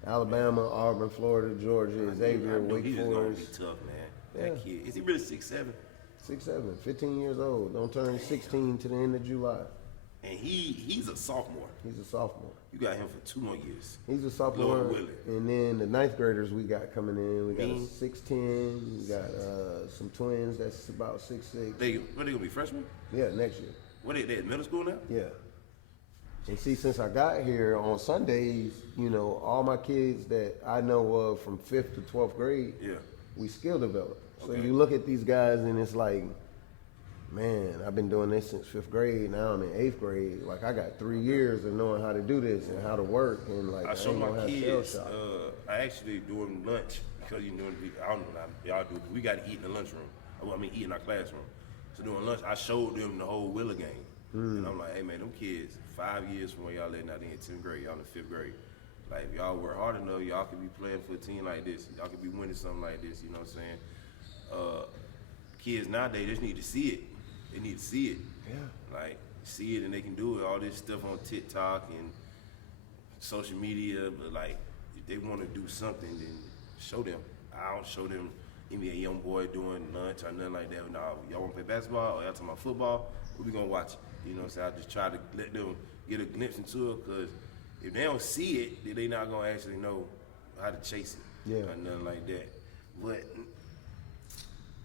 Alabama, Auburn, Florida, Georgia, Xavier, Wake Forest. He's gonna be tough, man. That kid. Is he really 6'7"? 6'7", 15 years old. Don't turn 16 to the end of July. And he's a sophomore. He's a sophomore. You got him for 2 more years. He's a sophomore. And then the 9th graders we got coming in. We got a 6'10". We got some twins that's about 6'6". What, they gonna be freshmen? Yeah, next year. What, they at middle school now? Yeah. And see, since I got here on Sundays, you know, all my kids that I know of from 5th to 12th grade, we skill develop. So you look at these guys and it's like, man, I've been doing this since 5th grade. Now I'm in 8th grade. Like, I got 3 years of knowing how to do this and how to work. And like, I show my kids. I actually during lunch, because you know, I don't know what y'all do. We got to eat in the lunchroom. I mean, eat in our classroom. So during lunch, I showed them the whole Willa game. And I'm like, hey man, them kids, 5 years from where y'all at now, they in 10th grade, y'all in 5th grade. Like, if y'all work hard enough, y'all could be playing for a team like this. Y'all could be winning something like this, you know what I'm saying? Kids nowadays, they just need to see it. They need to see it. Yeah. Like, see it and they can do it. All this stuff on TikTok and social media, but like, if they want to do something, then show them. I don't show them a young boy doing lunch or nothing like that. No, y'all want to play basketball or y'all talking about football? We gonna watch it. You know what I'm saying? I just try to let them get a glimpse into it, because if they don't see it, then they not gonna actually know how to chase it. Yeah. Or nothing like that. But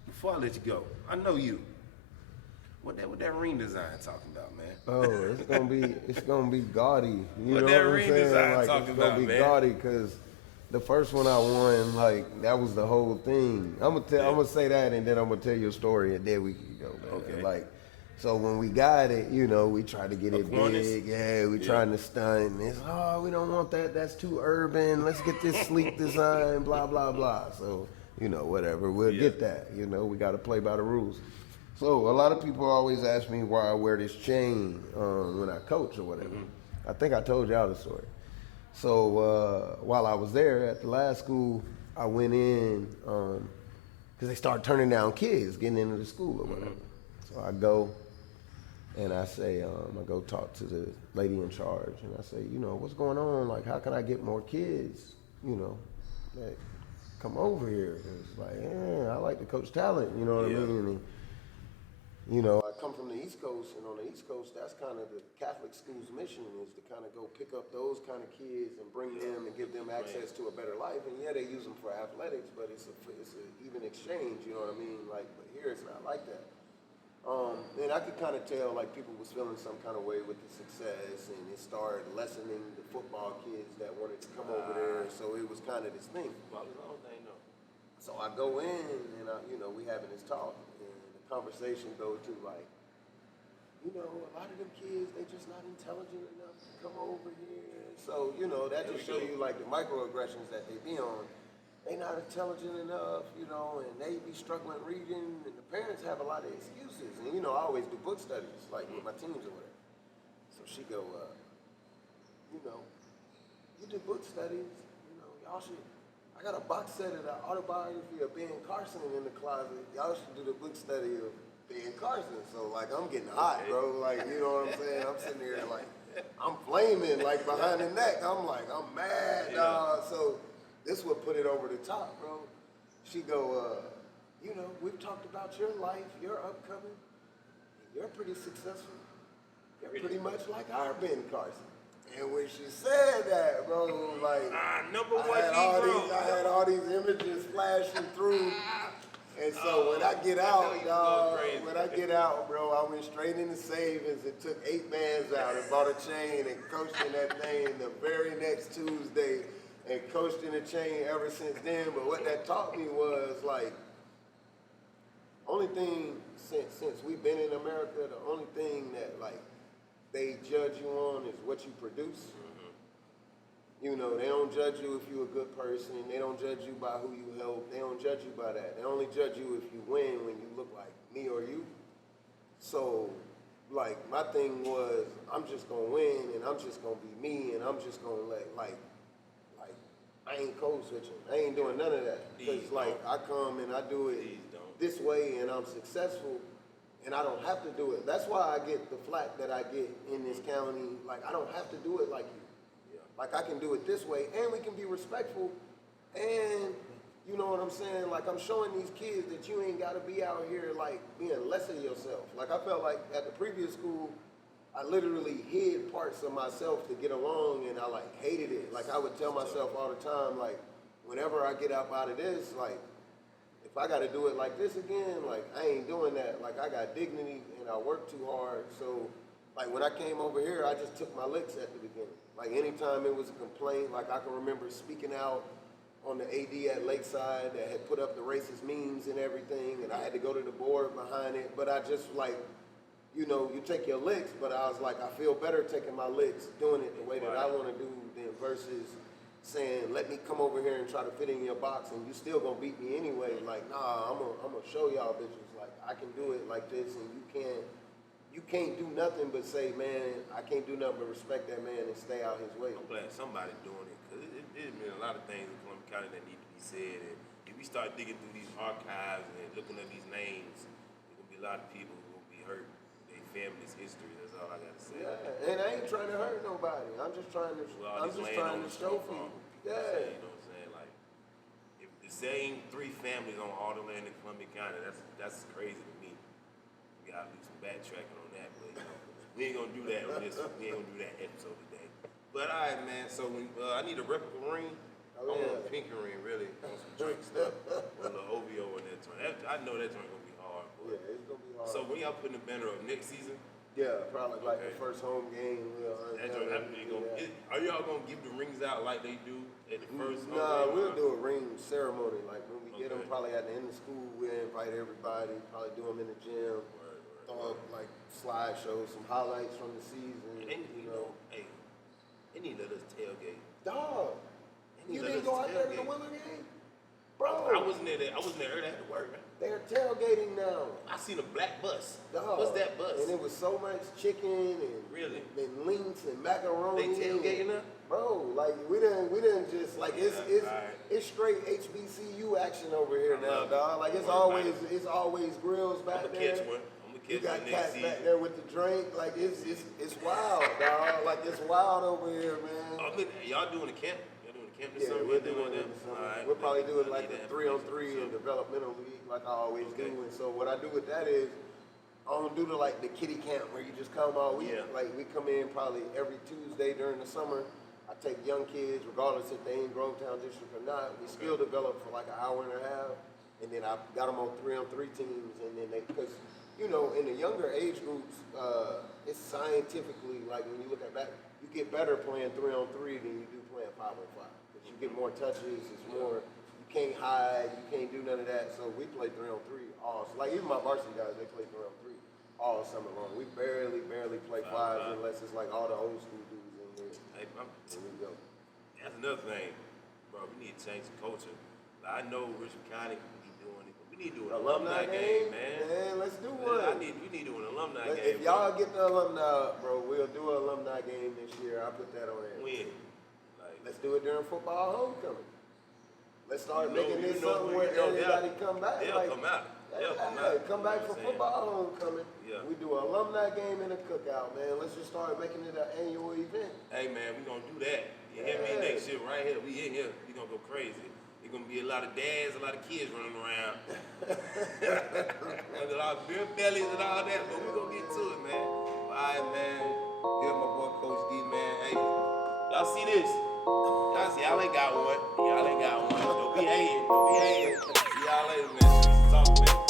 before I let you go, I know you. What that ring design talking about, man? Oh, it's gonna be gaudy. You what know that what ring I'm saying? design like, talking it's gonna about, be man? Gaudy because the first one I won, like, that was the whole thing. I'm gonna say that, and then I'm gonna tell you a story, and then we can go, man. Okay. Like, so when we got it, you know, we tried to get it big. Yeah, we trying to stunt. And it's, we don't want that. That's too urban. Let's get this sleek design, blah, blah, blah. So, you know, whatever. We'll get that. You know, we got to play by the rules. So a lot of people always ask me why I wear this chain when I coach or whatever. I think I told y'all the story. So while I was there at the last school, I went in because they started turning down kids getting into the school or whatever. So I go and I say, I go talk to the lady in charge and I say, you know, what's going on? Like, how can I get more kids, you know, that come over here? It's like, I like to coach talent, you know what I mean? And, you know, I come from the East Coast, and on the East Coast, that's kind of the Catholic school's mission is to kind of go pick up those kind of kids and bring them and give them access to a better life. And yeah, they use them for athletics, but it's a even exchange, you know what I mean? Like, but here it's not like that. And I could kind of tell like people was feeling some kind of way with the success, and it started lessening the football kids that wanted to come over there. So it was kind of this thing. So I go in, and you know, we having this talk. Conversation go to like, you know, a lot of them kids, they just not intelligent enough to come over here. So, you know, that just show you like the microaggressions that they be on. They not intelligent enough, you know, and they be struggling reading, and the parents have a lot of excuses. And, you know, I always do book studies, like with my teams or whatever. So she go, you know, you do book studies, you know, y'all should, I got a box set of the autobiography of Ben Carson in the closet. Y'all should do the book study of Ben Carson. So, like, I'm getting hot, bro. Like, you know what I'm saying? I'm sitting there, like, I'm flaming, like, behind the neck. I'm like, I'm mad, dog. So, this would put it over the top, bro. She go, you know, we've talked about your life, your upcoming. You're pretty successful. You're pretty much like our Ben Carson. And when she said that, bro, like, I had all these images flashing through. And so when I get out, dog, bro, I went straight into savings and took 8 bands out and bought a chain and coached in that thing the very next Tuesday and coached in the chain ever since then. But what that taught me was, like, only thing since we've been in America, the only thing that, like, they judge you on is what you produce. You know, they don't judge you if you're a good person. They don't judge you by who you help. They don't judge you by that. They only judge you if you win when you look like me or you. So, like, my thing was, I'm just gonna win and I'm just gonna be me and I'm just gonna let, like, I ain't code switching. I ain't doing none of that. Because, like, I come and I do it this way and I'm successful. And I don't have to do it. That's why I get the flack that I get in this county. Like, I don't have to do it like you. Like, I can do it this way, and we can be respectful. And, you know what I'm saying? Like, I'm showing these kids that you ain't got to be out here, like, being less of yourself. Like, I felt like at the previous school, I literally hid parts of myself to get along, and I, like, hated it. Like, I would tell myself all the time, like, whenever I get up out of this, like, if I got to do it like this again, like, I ain't doing that. Like, I got dignity and I work too hard. So, like, when I came over here, I just took my licks at the beginning. Like, anytime it was a complaint, like, I can remember speaking out on the AD at Lakeside that had put up the racist memes and everything, and I had to go to the board behind it. But I just, like, you know, you take your licks, but I was like, I feel better taking my licks, doing it the way that I want to do than versus saying, let me come over here and try to fit in your box and you still gonna beat me anyway. Like, nah, I'm gonna show y'all bitches, like, I can do it like this, and you can't do nothing but say, man, I can't do nothing but respect that man and stay out his way. I'm glad somebody doing it, because there's been a lot of things in Columbia County that need to be said, and if we start digging through these archives and looking at these names, there's gonna be a lot of people who will be hurt. Their family's history, that's all I gotta say. Yeah, and I ain't trying to hurt nobody. I'm just trying to show people. Yeah. You know what I'm saying? Like, if the same 3 families on all the land in Columbia County, that's crazy to me. We gotta do some backtracking on that, but you know, we ain't gonna do that on this. We ain't gonna do that episode today. But all right, man. So I need a replica ring. I want a pinky ring, really. I want some drink stuff. A little OVO in that joint. I know that joint gonna be hard. Yeah, it's gonna be hard. So when y'all putting the banner up next season? Yeah, probably like the first home game. Are y'all gonna give the rings out like they do at the first home game? Nah, we'll do a ring ceremony. Like when we get them, probably at the end of school, we'll invite everybody. Probably do them in the gym. Throw up like slideshows, some highlights from the season. You know, hey, they need to let us tailgate. Dog, you didn't go out there to the Willer game, bro. I wasn't there. I had to work, man. They're tailgating now. I seen a black bus. Dog. What's that bus? And it was so much chicken and Really? and links and macaroni. They tailgating now? Bro, like we didn't just like Yeah, it's alright. it's straight HBCU action over here I now, love it. dog. Like Don't worry about it's always grills I'm back gonna there. catch one. I'm gonna You catch got one cats next season. back there with the drink. Like it's wild, dog. Like it's wild over here, man. Y'all doing a camp? Y'all doing a camp this Yeah, summer? we're Anything doing like it that? in the summer. Alright. We'll probably do it I like need a that 3-on-3 information. and developmental league, like I always Okay. do. And so what I do with that is I don't do the kiddie camp where you just come all week. Yeah. Like we come in probably every Tuesday during the summer. I take young kids, regardless if they in Grovetown District or not. We still develop for like an hour and a half, and then I got them on 3-on-3 teams, and then because in the younger age groups, it's scientifically like when you look at back, you get better playing 3-on-3 than you do playing 5-on-5 because you get more touches. It's more. You can't hide. You can't do none of that. So we play 3-on-3 all. Like even my varsity guys, they play 3-on-3 all summer long. We barely play fives unless it's like all the old school dudes in there. Hey, Here we go. that's another thing, bro. We need to change the culture. I know Richmond County we keep doing it, but we need to do an alumni game, man. Let's do one. We need to do an alumni game. If y'all get the alumni, bro, we'll do an alumni game this year. I'll put that on there. win, like Let's do it during football homecoming. Let's start You know- making this you know, something you where know, everybody come back. they'll like, come out. They'll come hey, out. come You know back what for I'm saying? football homecoming. Yeah. We do an alumni game and a cookout, man. Let's just start making it an annual event. Hey man, we gonna do that. You hear me? Yeah. Next year, right here. We in here. We gonna go crazy. It's gonna be a lot of dads, a lot of kids running around, and a lot of beer bellies and all that. But we gonna get to it, man. All right, man. Here's my boy Coach D, man. Hey, y'all see this? Y'all ain't got one. Y'all ain't got one. Don't be hating. Don't be hating. See y'all later, man. Talk, man.